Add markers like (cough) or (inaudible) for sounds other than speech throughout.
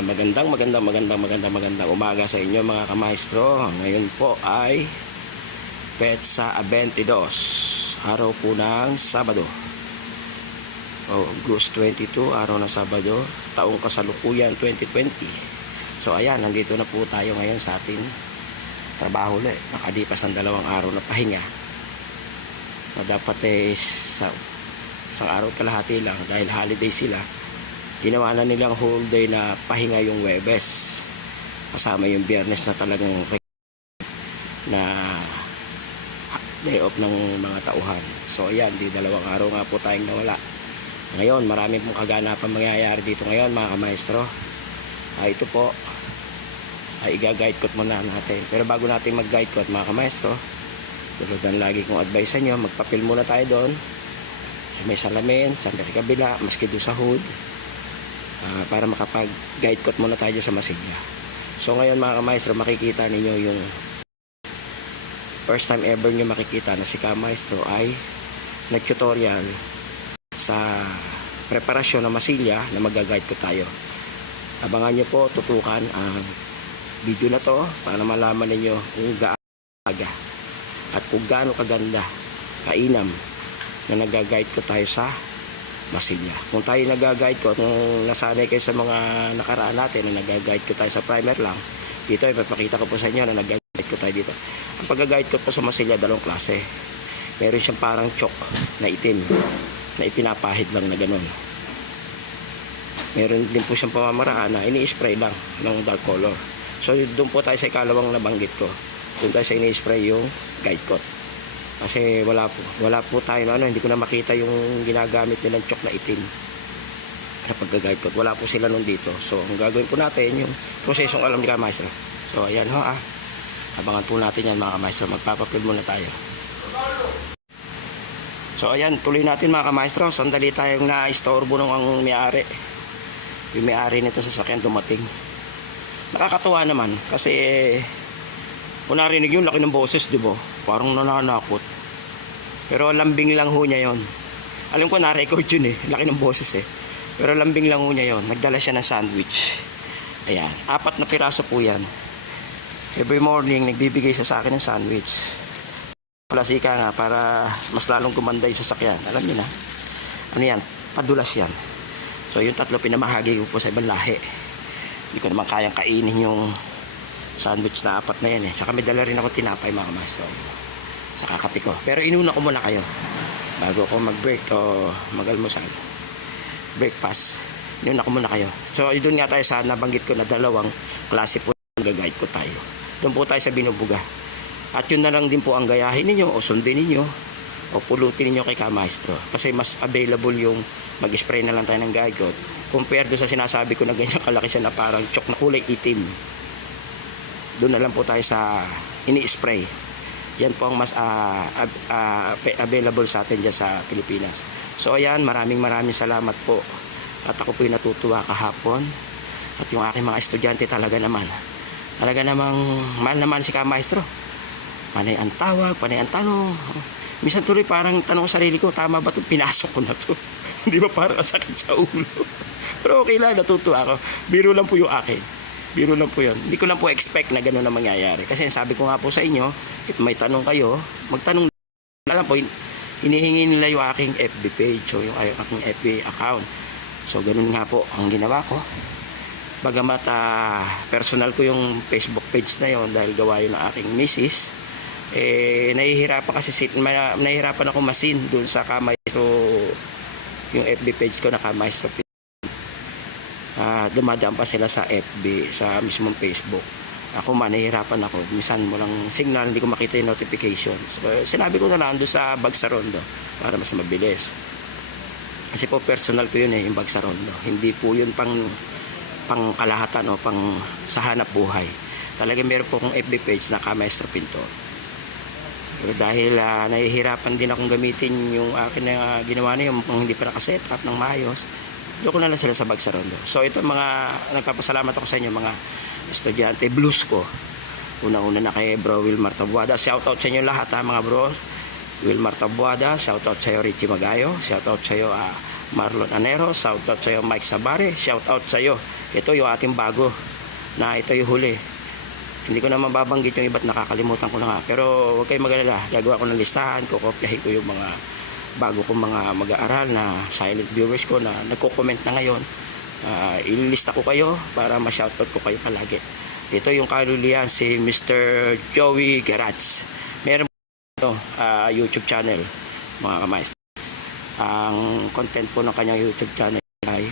Magandang, magandang, magandang, magandang, magandang umaga sa inyo mga kamaestro. Ngayon po ay Petsa 22, araw po ng Sabado. August 22, araw ng Sabado, taong kasalukuyan 2020. So ayan, nandito na po tayo ngayon sa ating trabaho ulit. Nakalipas ng dalawang araw na pahinga. Na dapat eh sa isang araw kalahati lang dahil holiday sila ginawa na nilang whole day na pahinga yung Webes. Kasama yung biyernes na talagang na day off ng mga tauhan. So ayan di dalawang araw nga po tayong nawala. Ngayon marami pong kaganapan mangyayari dito ngayon mga kamaestro. Ah, ito po ay iga-guide coat muna natin. Pero bago natin mag-guide coat mga kamaestro tulad ng lagi kong advice sa inyo magpapil muna tayo doon. Sa may salamin sa may kabila maski doon sa hood Ah, para makapag-guide coat muna tayo sa Masigla. So ngayon mga kamaestro, makikita ninyo yung first time ever nyo makikita na si kamaestro ay nag-tutorial sa preparasyon ng masilya na mag-guide ko tayo. Abangan nyo po, tutukan ang video na to para malaman ninyo kung gaano aga at kung gaano kaganda, kainam na nag-guide ko tayo sa masilya. Kung tayo nag-guide ko, kung nasanay kayo sa mga nakaraan natin na nag-guide ko tayo sa primer lang, dito ipapakita ko po sa inyo na nag-guide ko tayo dito. Ang pag-guide ko po sa masilya, dalawang klase. Meron siyang parang chok na itim na ipinapahid lang na ganun. Meron din po siyang pamamaraan na ini-spray lang ng dark color. So doon po tayo sa ikalawang nabanggit ko. Doon tayo sa ini-spray yung guide coat kasi wala po wala po tayo ano hindi ko na makita yung ginagamit nilang chok na itim sa pagga-guide coat wala po sila nung dito. So ang gagawin po natin yung prosesong alam ni Kamaestro so ayan ho ah. Abangan po natin yan mga kamaestro magpapapil muna tayo. So ayan tuloy natin mga kamaestro sandali tayong na-istorbo nung ang may-ari. Yung may-ari nito sa sakyan dumating. Nakakatuwa naman kasi kung narinig yung laki ng boses, di ba? Parang nananakot. Pero lambing lang ho niya yon. Alam ko na-record yun eh. Laki ng boses eh. Pero lambing lang ho niya yon. Nagdala siya ng sandwich. Ayan. Apat na piraso po yan. Every morning, nagbibigay siya sa akin ng sandwich. Plasika nga para mas lalong gumanda yung sasakyan. Alam niyo na. Ano yan? Padulas yan. So yung tatlo pinamahagi ko po sa ibang lahi. Hindi ko naman kayang kainin yung sandwich na apat na yan eh. Saka may dala rin ako tinapay mga maso. Sa kakape ko. Pero inuna ko muna kayo. Bago ako mag-break o mag-almusal. Breakfast. Inuna ko muna kayo. So doon nga tayo sa nabanggit ko na dalawang klase po ng guide ko tayo. Doon po tayo sa binubuga. At yun na lang din po ang gayahin ninyo o sundin ninyo o pulutin ninyo kay Kamaestro. Kasi mas available yung mag-spray na lang tayo ng coat compared doon sa sinasabi ko na ganyan kalaki siya na parang chok na kulay itim doon na lang po tayo sa ini-spray. Yan po ang mas ah, pe- available sa atin dyan sa Pilipinas. So ayan, maraming maraming salamat po. At ako po natutuwa kahapon. At yung aking mga estudyante talaga naman. Talaga namang mahal naman si Kamaestro. Panay ang tawag, panay ang tanong. Minsan tuloy parang tanong ko sa sarili ko, tama ba itong pinasok ko na to? (laughs) Hindi ba parang sakit sa ulo? (laughs) Pero okay lang, natutuwa ako. Biro lang po yung akin. Biro lang po yun. Hindi ko lang po expect na gano'n na mangyayari. Kasi sabi ko nga po sa inyo, if may tanong kayo, magtanong alam po, hinihingi nila yung aking FB page o yung aking FB account. So, ganun nga po ang ginawa ko. Bagamat ah, personal ko yung Facebook page na yon dahil gawa yun ng aking misis, eh, nahihirapan kasi, sit, ma, nahihirapan ako masin dun sa Kamaestro, yung FB page ko na Kamaestro ah dumadaan pa sila sa FB, sa mismong Facebook. Ako man, nahihirapan ako. Minsan mo lang signal, hindi ko makita yung notification. So, eh, sinabi ko na lang doon sa Bagsarondo para mas mabilis. Kasi po personal ko yun eh, yung Bagsarondo. Hindi po yun pang pang kalahatan o pang sa hanap buhay. Talaga meron po akong FB page na Kamaestro Pintor. Pero dahil ah, nahihirapan din akong gamitin yung akin na ginawa na yun kung hindi pa nakaset up ng maayos, doon ko na lang sila sa Bagsarondo. So ito mga nagpapasalamat ako sa inyo mga estudyante blues ko. Una-una na kay Bro Wilmar Tabuada. Shout out sa inyo lahat ha mga bro. Wilmar Tabuada, shout out sa iyo Richie Magayo, shout out sa iyo ah, Marlon Anero, shout out sa iyo Mike Sabare, shout out sa iyo. Ito yung ating bago na ito yung huli. Hindi ko na mababanggit yung iba't nakakalimutan ko na nga. Pero huwag kayong mag-alala. Gagawa ko ng listahan, kukopyahin ko yung mga bago kong mga mag-aaral na silent viewers ko na nagko-comment na ngayon. Uh, ililista ko kayo para ma-shoutout ko kayo palagi. Ito yung kalulian si Mr. Joey Garage. Meron ito, ah, YouTube channel, mga kamaestro. Ang content po ng kanyang YouTube channel ay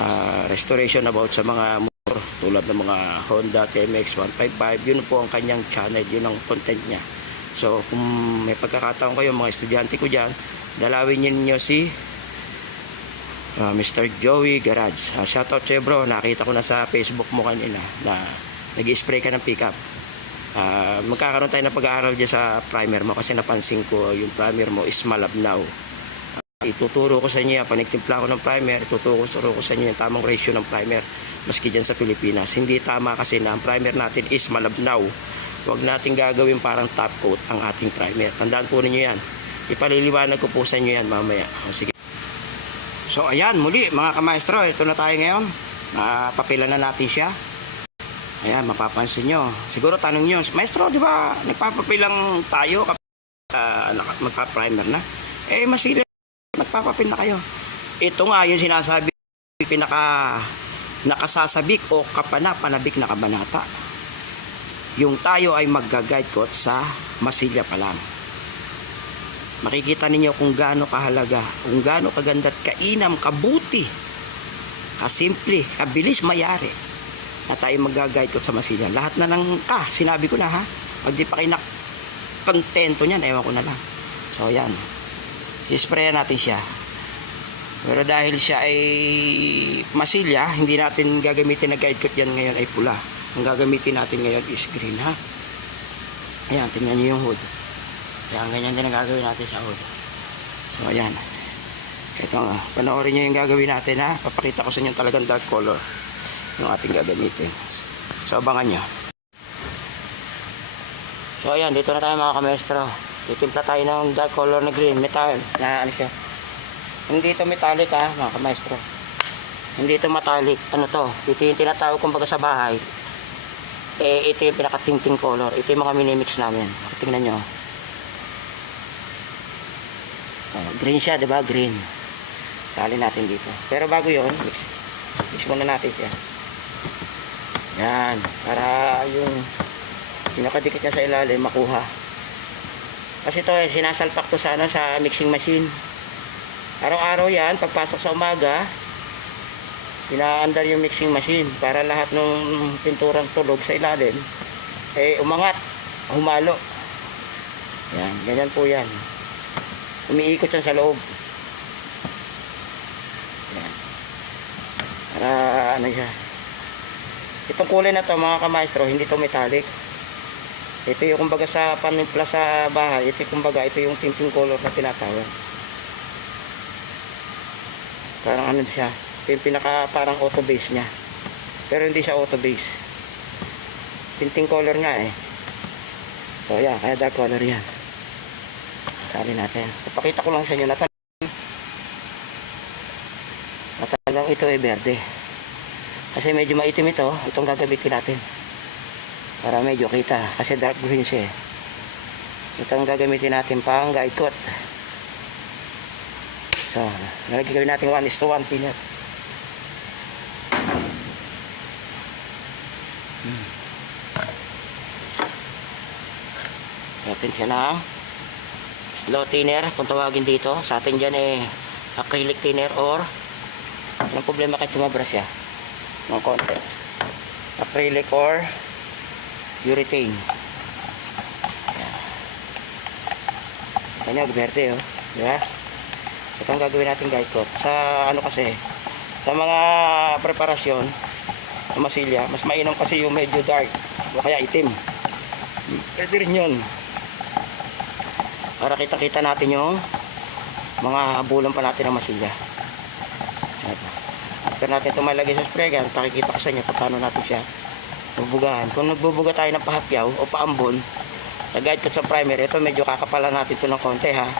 ah, restoration about sa mga motor tulad ng mga Honda TMX 155. Yun po ang kanyang channel, yun ang content niya. So kung may pagkakataon kayo mga estudyante ko dyan, dalawin niyo si ah, Mr. Joey Garage. Uh, shoutout sa'yo bro, nakita ko na sa Facebook mo kanina na nag-spray ka ng pickup. Ah, magkakaroon tayo ng pag-aaral dyan sa primer mo kasi napansin ko yung primer mo is malabnaw. Ah, ituturo ko sa inyo yan, panigtimpla ko ng primer, ituturo ko sa inyo yung tamang ratio ng primer maski dyan sa Pilipinas. Hindi tama kasi na ang primer natin is malabnaw. Huwag natin gagawin parang top coat ang ating primer. Tandaan po ninyo yan. Ipaliliwanag ko po sa inyo yan mamaya. Sige. So ayan, muli mga kamaestro, ito na tayo ngayon. Napapila na natin siya. Ayan, mapapansin nyo. Siguro tanong nyo, Maestro, di ba nagpapapilang tayo kapag uh, magpa-primer na? Eh, masira, nagpapapil na kayo. Ito nga yung sinasabi, pinaka nakasasabik o kapana, panabik na kabanata. Yung tayo ay magga-guide coat sa masilya pa lang. Makikita ninyo kung gaano kahalaga, kung gaano kaganda at kainam, kabuti, kasimple, kabilis mayari na tayo ko sa masilya. Lahat na ng ka, sinabi ko na ha. Pag di pa kayo kontento niyan, ewan ko na lang. So yan. Isprayan natin siya. Pero dahil siya ay masilya, hindi natin gagamitin na guide coat yan ngayon ay pula. Ang gagamitin natin ngayon is green ha. Ayan, tingnan niyo yung hood. Ayan, ganyan din ang gagawin natin sa hood. So ayan. Ito nga, panoorin niyo yung gagawin natin ha. Papakita ko sa inyo talagang dark color yung ating gagamitin. So, abangan nyo. So, ayan, dito na tayo mga kamestro. Titimpla tayo ng dark color na green, metal, na ano siya. Hindi ito metallic ha, mga kamestro. Hindi ito metallic. Ano to? Ito yung tinatawag kumbaga sa bahay. Eh, ito yung pinaka-tinting color. Ito yung mga minimix namin. Tingnan nyo. Oh, green siya, di ba? Green. Sali natin dito. Pero bago yon mix, mix muna natin siya. Yan, para yung pinakadikit niya sa ilalim makuha. Kasi ito eh, sinasalpak to sa, ano, sa mixing machine. Araw-araw yan, pagpasok sa umaga, inaandar yung mixing machine para lahat ng pinturang tulog sa ilalim, eh umangat, humalo. Yan, ganyan po yan. Umiikot yan sa loob. Yan. Para ano siya, Itong kulay na to mga kamaestro, hindi to metallic. Ito yung kumbaga sa panimpla sa bahay, ito kumbaga, ito yung tinting color na tinatawag. Parang ano siya, ito yung pinaka parang auto base niya. Pero hindi siya auto base. Tinting color nga eh. So yan, kaya dark color yan. Sali natin. Ipakita ko lang sa inyo na talagang, na talagang ito ay berde. Kasi medyo maitim ito, itong gagamitin natin. Para medyo kita, kasi dark green siya eh. Itong gagamitin natin pang guide coat. So, nalagay gawin natin 1 is to 1 peanut. Hmm. Open siya na. Slow thinner, kung tawagin dito. Sa atin dyan eh, acrylic thinner or anong problema kahit sumabra siya? Ng konti. Acrylic or urethane. Kanya berde oh. Di ba? Ito ang gagawin natin guide coat sa ano kasi sa mga preparasyon masilya mas mainam kasi yung medyo dark o kaya itim. Pwede rin yun para kita kita natin yung mga bulan pa natin ng masilya ito after natin ito malagay sa spray gun pakikita ko sa inyo paano natin siya bubugahan kung nagbubuga tayo ng pahapyaw o paambon sa guide ko sa primer ito medyo kakapalan natin ito ng konti ha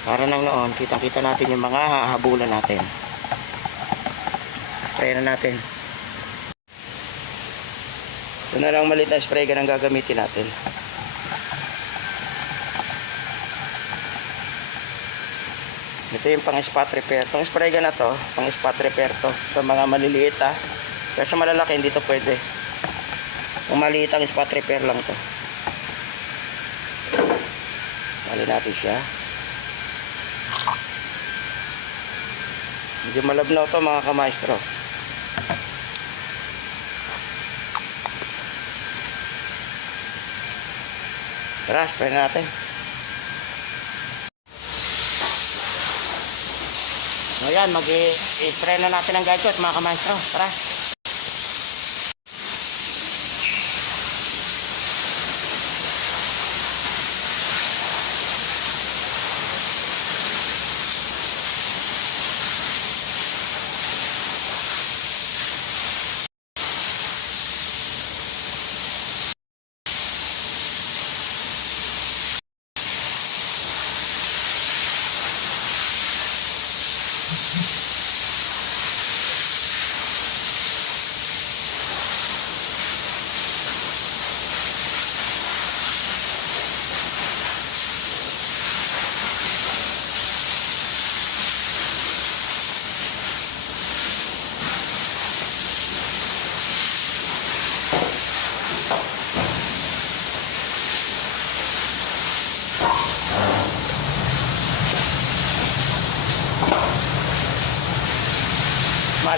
Para nang noon, kitang-kita natin yung mga hahabulan natin. Try na natin. Ito na lang maliit na spray gun ang gagamitin natin. Ito yung pang spot repair. Pang spray gun na to, pang spot repair to. Sa mga maliliit ha. Sa malalaki hindi to pwede. Kung maliit ang spot repair lang to. Mali natin siya. Medyo malabnaw to mga kamaestro. Tara, spray na natin. So yan, mag-spray na natin ang coat mga kamaestro. Tara.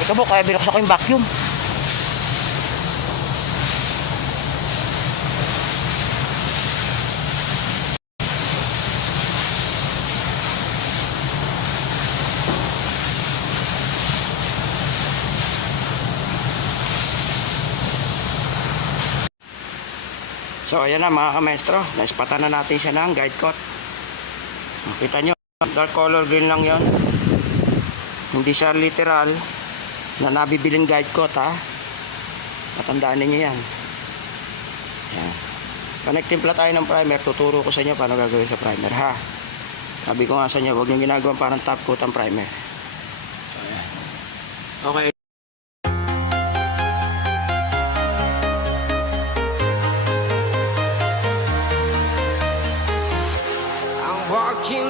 Mali ka mo, kaya binuksan ko yung vacuum. So ayan na mga kamaestro, naispatan na natin siya ng guide coat. Kita nyo, dark color green lang yon. Hindi siya literal na nabibiling guide coat ha. Patandaan ninyo yan. Yan. Pag nagtimpla tayo ng primer, tuturo ko sa inyo paano gagawin sa primer ha. Sabi ko nga sa inyo, huwag nyo ginagawa parang top coat ang primer. Okay.